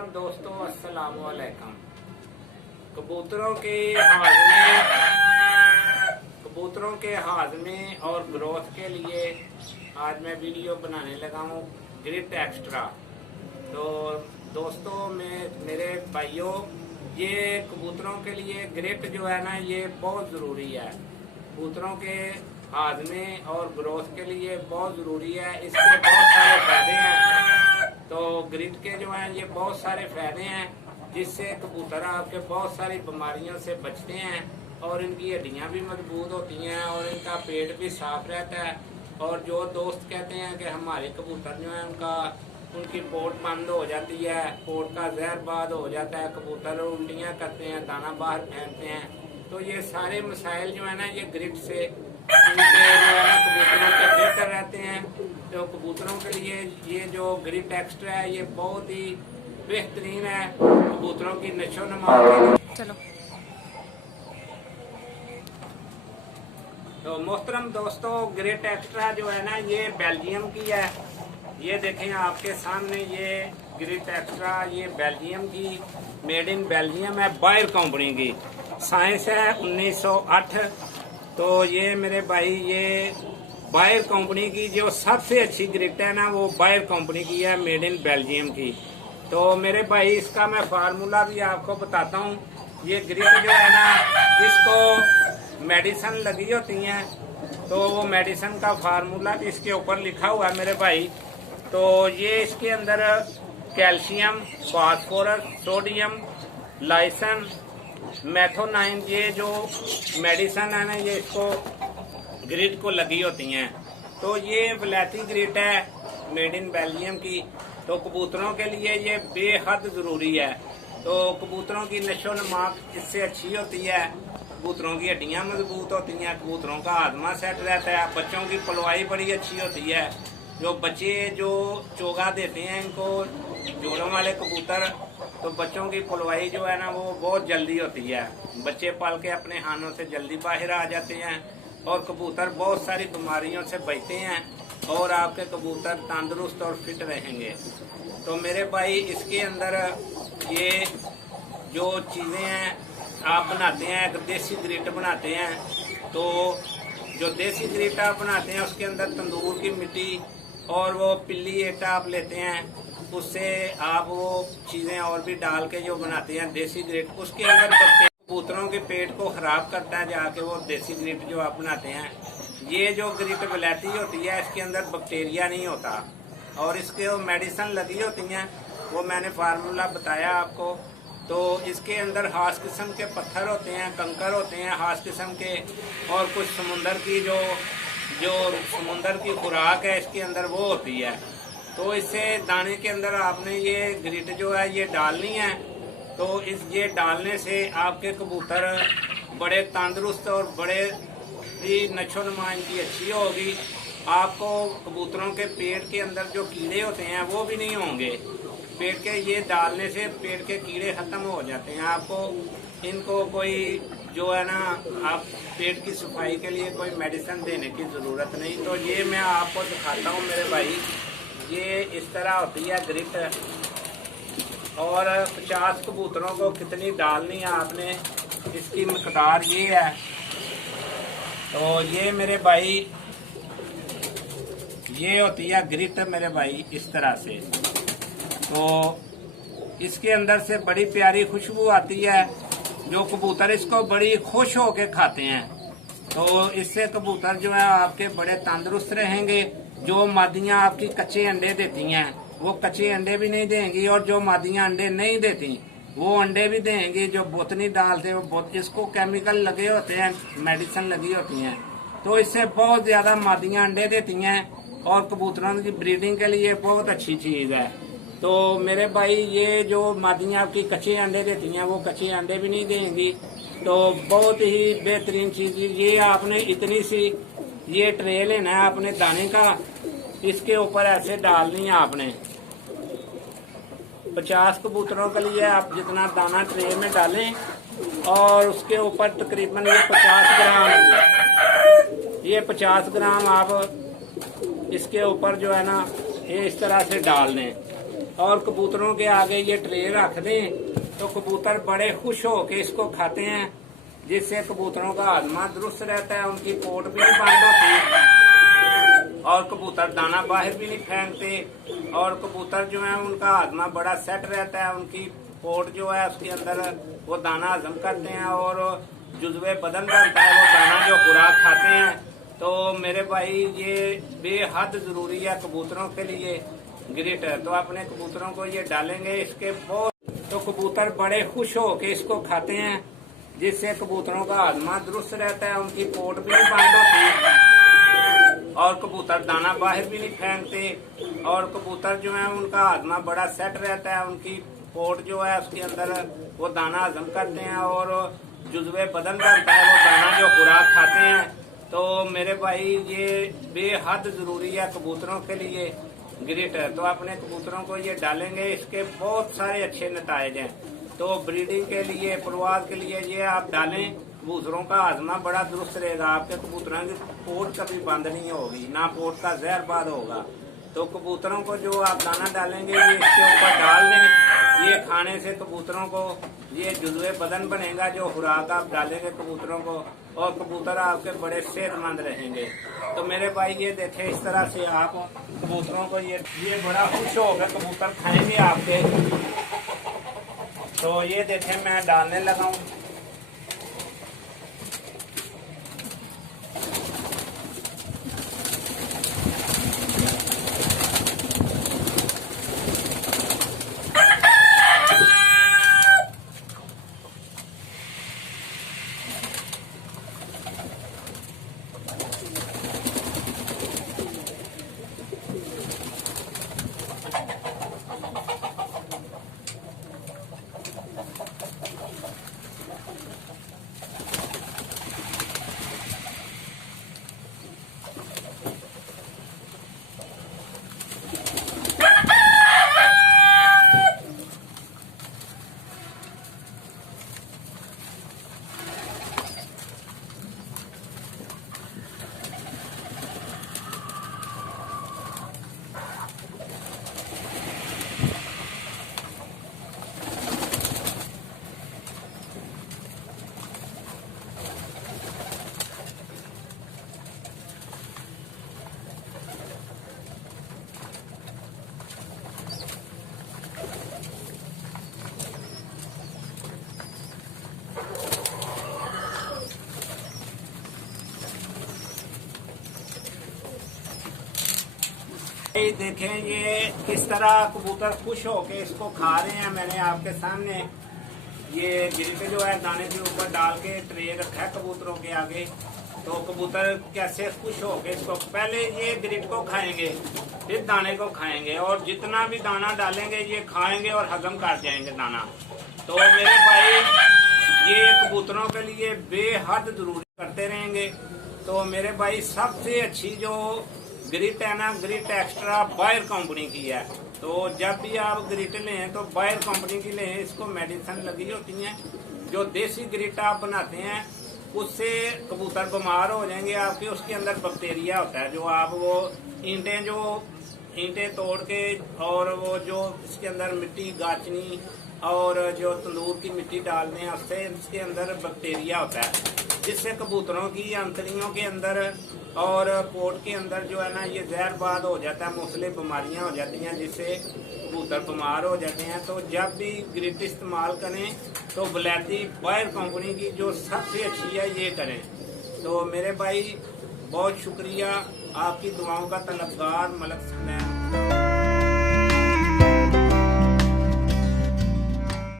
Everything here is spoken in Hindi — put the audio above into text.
मोहतरम दोस्तों, अस्सलाम वालेकुम। कबूतरों के हाजमे और ग्रोथ के लिए आज मैं वीडियो बनाने लगा हूँ ग्रिट एक्स्ट्रा। तो दोस्तों, मेरे भाइयों, ये कबूतरों के लिए ग्रिट जो है ना, ये बहुत ज़रूरी है। कबूतरों के हाजमे और ग्रोथ के लिए बहुत ज़रूरी है। इसके बहुत सारे फायदे हैं। तो ग्रिट के जो हैं ये बहुत सारे फायदे हैं, जिससे कबूतर आपके बहुत सारी बीमारियों से बचते हैं और इनकी हड्डियाँ भी मजबूत होती हैं और इनका पेट भी साफ रहता है। और जो दोस्त कहते हैं कि हमारे कबूतर जो है उनकी पोट बंद हो जाती है, पोट का जहर बाद हो जाता है, कबूतर उल्टियाँ करते हैं, दाना बाहर फेंकते हैं, तो ये सारे मसाइल जो है ना, ये ग्रिट से कबूतरों के बेहतर रहते हैं। तो कबूतरों के लिए ये जो ग्रिट एक्स्ट्रा है, ये बहुत ही बेहतरीन है कबूतरों की नशो नुमा के लिए। चलो। तो मोहतरम दोस्तों, ग्रिट एक्स्ट्रा जो है ना, ये बेल्जियम की है। ये देखें आपके सामने, ये ग्रिट एक्स्ट्रा, ये बेल्जियम की मेड इन बेल्जियम है, बायर कंपनी की। साइंस है 1908। तो ये मेरे भाई, ये बायर कंपनी की जो सबसे अच्छी ग्रिट है ना, वो बायर कंपनी की है, मेड इन बेल्जियम की। तो मेरे भाई, इसका मैं फार्मूला भी आपको बताता हूँ। ये ग्रिट जो है ना, इसको मेडिसिन लगी होती हैं, तो वो मेडिसिन का फार्मूला भी इसके ऊपर लिखा हुआ है मेरे भाई। तो ये इसके अंदर कैल्शियम, फास्फोरस, सोडियम, लाइसन, मेथोनाइन, ये जो मेडिसिन है ना, ये इसको ग्रिट को लगी होती हैं। तो ये वलैती ग्रिट है, मेड इन बेल्जियम की। तो कबूतरों के लिए ये बेहद ज़रूरी है। तो कबूतरों की नशो नुमा इससे अच्छी होती है, कबूतरों की हड्डियाँ मजबूत होती हैं, कबूतरों का हाजमा सेट रहता है, बच्चों की पलवाई बड़ी अच्छी होती है। जो बच्चे जो चोगा देते हैं इनको, जोड़ों वाले कबूतर, तो बच्चों की पलवाई जो है ना, वो बहुत जल्दी होती है। बच्चे पाल के अपने हानों से जल्दी बाहर आ जाते हैं और कबूतर बहुत सारी बीमारियों से बचते हैं और आपके कबूतर तंदुरुस्त और फिट रहेंगे। तो मेरे भाई, इसके अंदर ये जो चीज़ें हैं आप बनाते हैं, एक देसी ग्रिट बनाते हैं। तो जो देसी ग्रिट आप बनाते हैं, उसके अंदर तंदूर की मिट्टी और वो पिल्ली एटा आप लेते हैं, उससे आप वो चीज़ें और भी डाल के जो बनाते हैं देसी ग्रिट, उसके अंदर कबूतरों के पेट को ख़राब करता है जाके वो देसी ग्रिट जो आप बनाते हैं। ये जो ग्रिट वलैती होती है, इसके अंदर बैक्टीरिया नहीं होता और इसके वो मेडिसिन लगी होती हैं, वो मैंने फार्मूला बताया आपको। तो इसके अंदर खास किस्म के पत्थर होते हैं, कंकर होते हैं खास किस्म के, और कुछ समुंदर की जो समुंदर की खुराक है इसके अंदर वो होती है। तो इससे दाने के अंदर आपने ये ग्रिट जो है ये डालनी है। तो ये डालने से आपके कबूतर बड़े तंदुरुस्त और बड़े ही नशो नुमा इनकी अच्छी होगी। आपको कबूतरों के पेट के अंदर जो कीड़े होते हैं वो भी नहीं होंगे। पेट के ये डालने से पेट के कीड़े खत्म हो जाते हैं। आपको इनको कोई जो है ना, आप पेट की सफाई के लिए कोई मेडिसिन देने की ज़रूरत नहीं। तो ये मैं आपको दिखाता हूँ मेरे भाई, ये इस तरह होती है ग्रिट। और 50 कबूतरों को कितनी डालनी है आपने, इसकी मकदार ये है। तो ये मेरे भाई, ये होती है ग्रिट मेरे भाई, इस तरह से। तो इसके अंदर से बड़ी प्यारी खुशबू आती है, जो कबूतर इसको बड़ी खुश होके खाते हैं। तो इससे कबूतर जो है आपके बड़े तंदुरुस्त रहेंगे। जो मादियाँ आपकी कच्चे अंडे देती हैं, वो कच्चे अंडे भी नहीं देंगी, और जो मादियाँ अंडे नहीं देती वो अंडे भी देंगी। जो बोतनी डालते वो इसको केमिकल लगे होते हैं, मेडिसिन लगी होती हैं, तो इससे बहुत ज़्यादा मादियाँ अंडे देती हैं और कबूतरों की ब्रीडिंग के लिए बहुत अच्छी चीज़ है। तो मेरे भाई, ये जो मादियाँ आपकी कच्चे अंडे देती हैं वो कच्चे अंडे भी नहीं देंगी। तो बहुत ही बेहतरीन चीज़। ये आपने इतनी सी ये ट्रे लेना है आपने दाने का, इसके ऊपर ऐसे डालनी है आपने। 50 कबूतरों के लिए आप जितना दाना ट्रे में डालें, और उसके ऊपर तकरीबन ये 50 ग्राम आप इसके ऊपर जो है ना, ये इस तरह से डाल दें। और कबूतरों के आगे ये ट्रे रख दें तो कबूतर बड़े खुश हो के इसको खाते हैं, जिससे कबूतरों का हाजमा दुरुस्त रहता है, उनकी पोट भी नहीं बंद होती और कबूतर दाना बाहर भी नहीं फेंकते और कबूतर जो है उनका हाजमा बड़ा सेट रहता है, उनकी पोट जो है उसके अंदर वो दाना हजम करते हैं और जुज़्वे बदन बनता है, वो दाना जो खुराक खाते हैं। तो मेरे भाई ये बेहद जरूरी है कबूतरों के लिए ग्रिट। तो अपने कबूतरों को ये डालेंगे इसके बहुत, तो कबूतर बड़े खुश हो के इसको खाते हैं, जिससे कबूतरों का हाजमा दुरुस्त रहता है, उनकी पोट भी नहीं बंद होती और कबूतर दाना बाहर भी नहीं फेंकते और कबूतर जो है उनका हाजमा बड़ा सेट रहता है, उनकी पोट जो है उसके अंदर वो दाना हजम करते हैं और जुज़्वे बदन बनता है, वो दाना जो खुराक खाते हैं। तो मेरे भाई ये बेहद जरूरी है कबूतरों के लिए ग्रिट। तो अपने कबूतरों को ये डालेंगे, इसके बहुत सारे अच्छे नतायज हैं। तो ब्रीडिंग के लिए, परवाज के लिए ये आप डालें, कबूतरों का हाजमा बड़ा दुरुस्त रहेगा, आपके कबूतरों की पोट कभी बंद नहीं होगी, ना पोट का जहरबाद होगा। तो कबूतरों को जो आप दाना डालेंगे ये इसके ऊपर डाल दें, ये खाने से कबूतरों को ये जुज़्वे बदन बनेगा, जो खुराक आप डालेंगे कबूतरों को और कबूतर आपके बड़े सेहतमंद रहेंगे। तो मेरे भाई ये देखें, इस तरह से आप कबूतरों को ये बड़ा खुश होकर कबूतर खाएंगे आपके। तो ये देखें मैं डालने लगा हूँ। देखें ये किस तरह कबूतर खुश होके इसको खा रहे हैं। मैंने आपके सामने ये ग्रिट जो है दाने के ऊपर डाल के ट्रे रखा है कबूतरों के आगे। तो कबूतर कैसे खुश होके इसको, पहले ये ग्रिट को खाएंगे, फिर दाने को खाएंगे और जितना भी दाना डालेंगे ये खाएंगे और हजम कर जाएंगे दाना। तो मेरे भाई ये कबूतरों के लिए बेहद जरूरी करते रहेंगे। तो मेरे भाई सबसे अच्छी जो ग्रिट है ना, ग्रिट एक्स्ट्रा बायर कंपनी की है। तो जब भी आप ग्रिट लें तो बायर कंपनी की लें, इसको मेडिसिन लगी होती है। जो देसी ग्रिट आप बनाते हैं उससे कबूतर बीमार हो जाएंगे आपके, उसके अंदर बैक्टीरिया होता है। जो आप वो ईंटें तोड़ के और वो जो इसके अंदर मिट्टी गाचनी और जो तंदूर की मिट्टी डालते हैं उससे इसके अंदर बैक्टीरिया होता है, जिससे कबूतरों की अंतड़ियों के अंदर और पोट के अंदर जो है ना ये जहरबाद हो जाता है, मुख्तलिफ बीमारियां हो जाती हैं, जिससे कबूतर बीमार हो जाते हैं। तो जब भी ग्रिट इस्तेमाल करें तो वलैती बायर कंपनी की जो सबसे अच्छी है ये करें। तो मेरे भाई बहुत शुक्रिया, आपकी दुआओं का तलबगार मलक सुनैन।